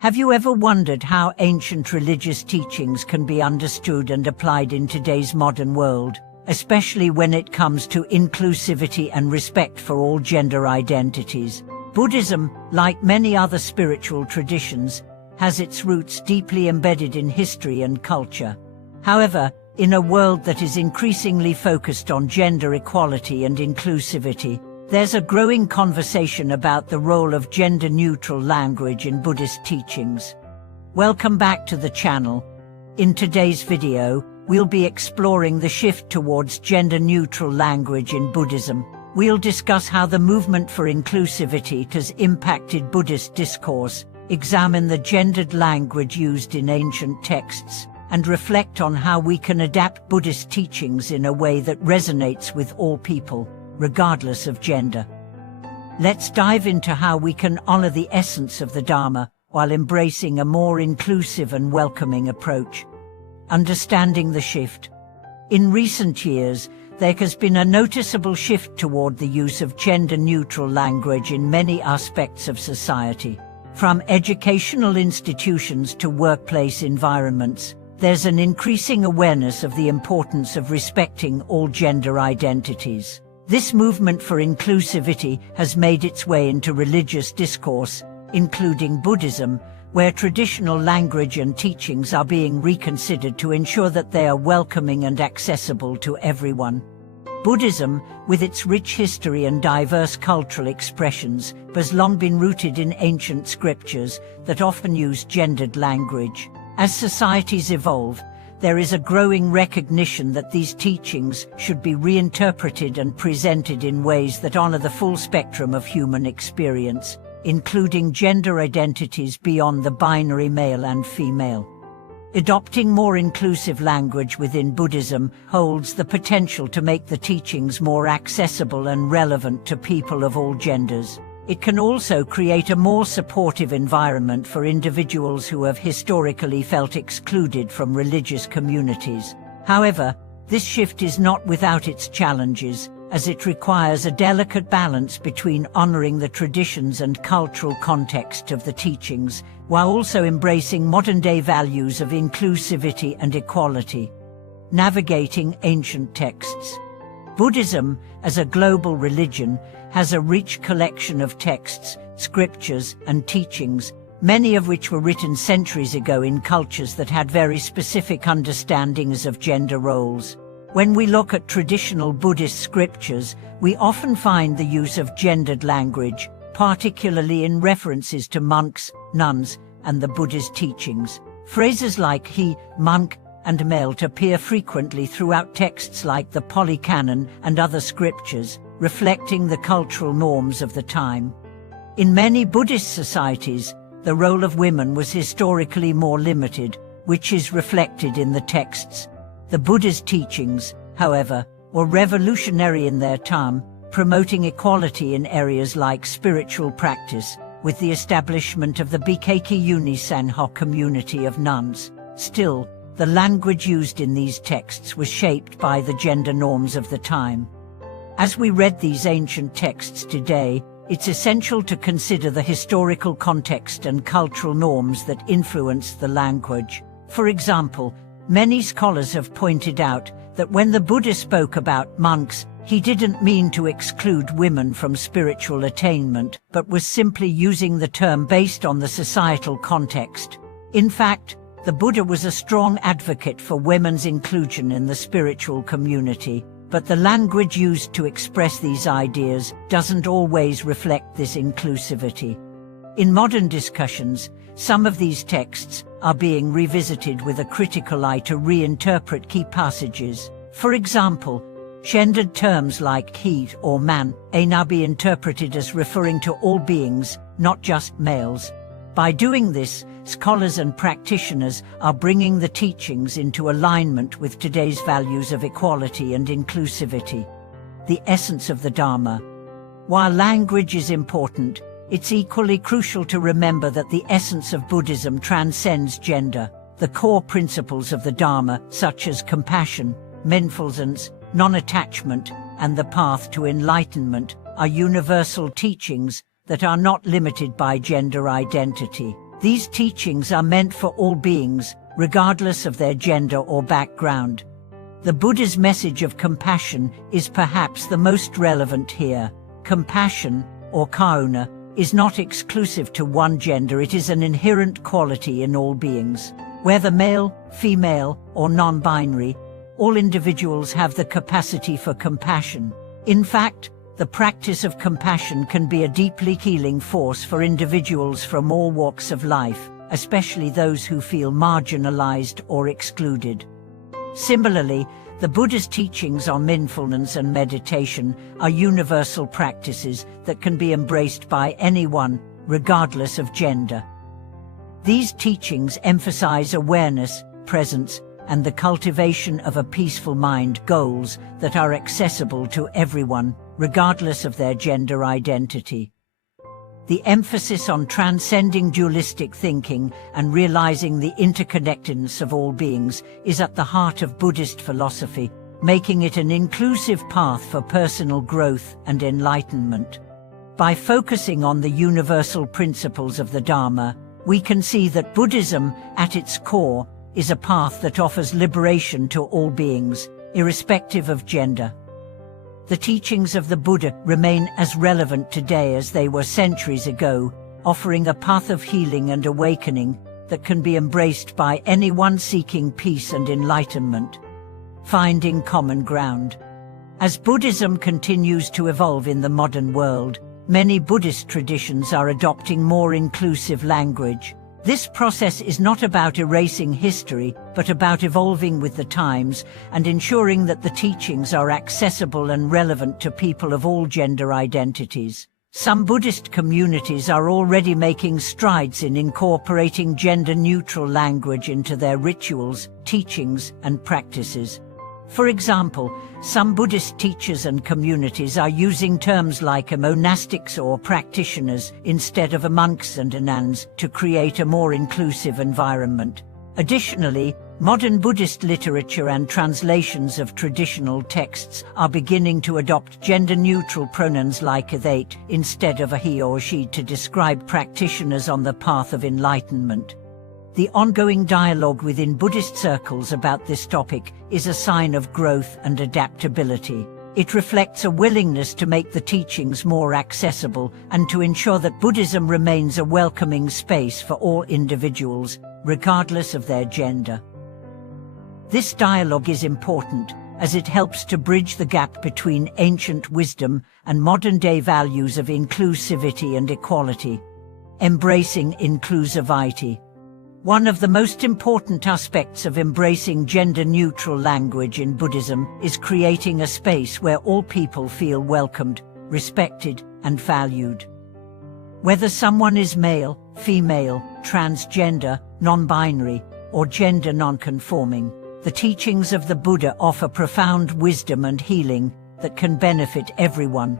Have you ever wondered how ancient religious teachings can be understood and applied in today's modern world, especially when it comes to inclusivity and respect for all gender identities? Buddhism, like many other spiritual traditions, has its roots deeply embedded in history and culture. However, in a world that is increasingly focused on gender equality and inclusivity, there's a growing conversation about the role of gender-neutral language in Buddhist teachings. Welcome back to the channel. In today's video, we'll be exploring the shift towards gender-neutral language in Buddhism. We'll discuss how the movement for inclusivity has impacted Buddhist discourse, examine the gendered language used in ancient texts, and reflect on how we can adapt Buddhist teachings in a way that resonates with all people, regardless of gender. Let's dive into how we can honor the essence of the Dharma while embracing a more inclusive and welcoming approach. Understanding the shift. In recent years, there has been a noticeable shift toward the use of gender-neutral language in many aspects of society. From educational institutions to workplace environments, there's an increasing awareness of the importance of respecting all gender identities. This movement for inclusivity has made its way into religious discourse, including Buddhism, where traditional language and teachings are being reconsidered to ensure that they are welcoming and accessible to everyone. Buddhism, with its rich history and diverse cultural expressions, has long been rooted in ancient scriptures that often use gendered language. As societies evolve, there is a growing recognition that these teachings should be reinterpreted and presented in ways that honor the full spectrum of human experience, including gender identities beyond the binary male and female. Adopting more inclusive language within Buddhism holds the potential to make the teachings more accessible and relevant to people of all genders. It can also create a more supportive environment for individuals who have historically felt excluded from religious communities. However, this shift is not without its challenges, as it requires a delicate balance between honoring the traditions and cultural context of the teachings, while also embracing modern-day values of inclusivity and equality. Navigating ancient texts. Buddhism, as a global religion, has a rich collection of texts, scriptures, and teachings, many of which were written centuries ago in cultures that had very specific understandings of gender roles. When we look at traditional Buddhist scriptures, we often find the use of gendered language, particularly in references to monks, nuns, and the Buddhist teachings. Phrases like he, monk, and male appear frequently throughout texts like the Pali Canon and other scriptures, reflecting the cultural norms of the time. In many Buddhist societies, the role of women was historically more limited, which is reflected in the texts. The Buddha's teachings, however, were revolutionary in their time, promoting equality in areas like spiritual practice, with the establishment of the Bhikkhu Sanho community of nuns. Still, the language used in these texts was shaped by the gender norms of the time. As we read these ancient texts today, it's essential to consider the historical context and cultural norms that influenced the language. For example, many scholars have pointed out that when the Buddha spoke about monks, he didn't mean to exclude women from spiritual attainment, but was simply using the term based on the societal context. In fact, the Buddha was a strong advocate for women's inclusion in the spiritual community, but the language used to express these ideas doesn't always reflect this inclusivity. In modern discussions, some of these texts are being revisited with a critical eye to reinterpret key passages. For example, gendered terms like he or man may now be interpreted as referring to all beings, not just males. By doing this, scholars and practitioners are bringing the teachings into alignment with today's values of equality and inclusivity. The essence of the Dharma. While language is important, it's equally crucial to remember that the essence of Buddhism transcends gender. The core principles of the Dharma, such as compassion, mindfulness, non-attachment, and the path to enlightenment, are universal teachings that are not limited by gender identity. These teachings are meant for all beings, regardless of their gender or background. The Buddha's message of compassion is perhaps the most relevant here. Compassion, or karuna, is not exclusive to one gender. It is an inherent quality in all beings. Whether male, female, or non-binary, all individuals have the capacity for compassion. In fact, the practice of compassion can be a deeply healing force for individuals from all walks of life, especially those who feel marginalized or excluded. Similarly, the Buddha's teachings on mindfulness and meditation are universal practices that can be embraced by anyone, regardless of gender. These teachings emphasize awareness, presence, and the cultivation of a peaceful mind, goals that are accessible to everyone, regardless of their gender identity. The emphasis on transcending dualistic thinking and realizing the interconnectedness of all beings is at the heart of Buddhist philosophy, making it an inclusive path for personal growth and enlightenment. By focusing on the universal principles of the Dharma, we can see that Buddhism, at its core, is a path that offers liberation to all beings, irrespective of gender. The teachings of the Buddha remain as relevant today as they were centuries ago, offering a path of healing and awakening that can be embraced by anyone seeking peace and enlightenment. Finding common ground. As Buddhism continues to evolve in the modern world, many Buddhist traditions are adopting more inclusive language. This process is not about erasing history, but about evolving with the times and ensuring that the teachings are accessible and relevant to people of all gender identities. Some Buddhist communities are already making strides in incorporating gender-neutral language into their rituals, teachings, and practices. For example, some Buddhist teachers and communities are using terms like a monastics or practitioners instead of a monks and a nuns to create a more inclusive environment. Additionally, modern Buddhist literature and translations of traditional texts are beginning to adopt gender-neutral pronouns like they instead of a he or she to describe practitioners on the path of enlightenment. The ongoing dialogue within Buddhist circles about this topic is a sign of growth and adaptability. It reflects a willingness to make the teachings more accessible and to ensure that Buddhism remains a welcoming space for all individuals, regardless of their gender. This dialogue is important, as it helps to bridge the gap between ancient wisdom and modern-day values of inclusivity and equality. Embracing inclusivity. One of the most important aspects of embracing gender-neutral language in Buddhism is creating a space where all people feel welcomed, respected, and valued. Whether someone is male, female, transgender, non-binary, or gender non-conforming, the teachings of the Buddha offer profound wisdom and healing that can benefit everyone.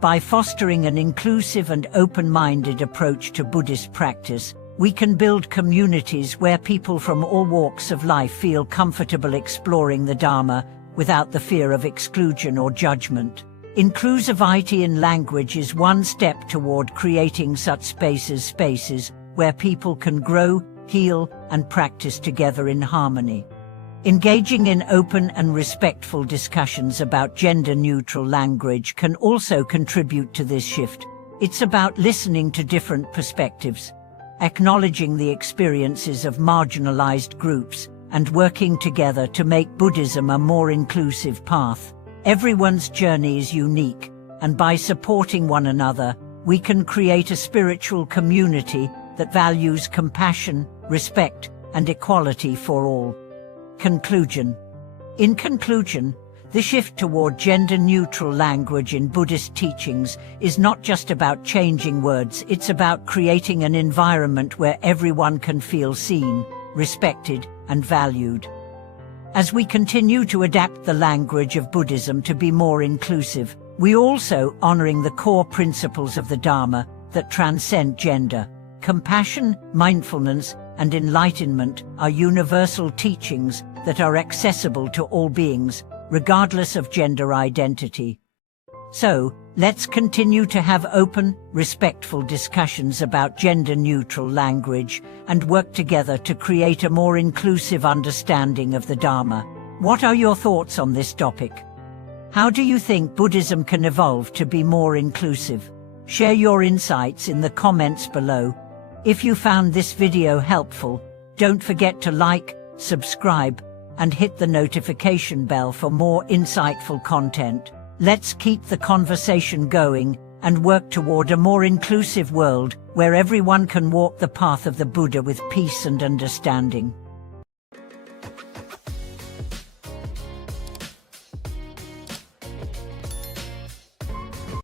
By fostering an inclusive and open-minded approach to Buddhist practice, we can build communities where people from all walks of life feel comfortable exploring the Dharma without the fear of exclusion or judgment. Inclusivity in language is one step toward creating such spaces where people can grow, heal, and practice together in harmony. Engaging in open and respectful discussions about gender-neutral language can also contribute to this shift. It's about listening to different perspectives, acknowledging the experiences of marginalized groups, and working together to make Buddhism a more inclusive path. Everyone's journey is unique, and by supporting one another, we can create a spiritual community that values compassion, respect, and equality for all. Conclusion. In conclusion, the shift toward gender-neutral language in Buddhist teachings is not just about changing words, it's about creating an environment where everyone can feel seen, respected, and valued. As we continue to adapt the language of Buddhism to be more inclusive, we also honoring the core principles of the Dharma that transcend gender. Compassion, mindfulness, and enlightenment are universal teachings that are accessible to all beings, regardless of gender identity. So, let's continue to have open, respectful discussions about gender-neutral language and work together to create a more inclusive understanding of the Dharma. What are your thoughts on this topic? How do you think Buddhism can evolve to be more inclusive? Share your insights in the comments below. If you found this video helpful, don't forget to like, subscribe, and hit the notification bell for more insightful content. Let's keep the conversation going and work toward a more inclusive world where everyone can walk the path of the Buddha with peace and understanding.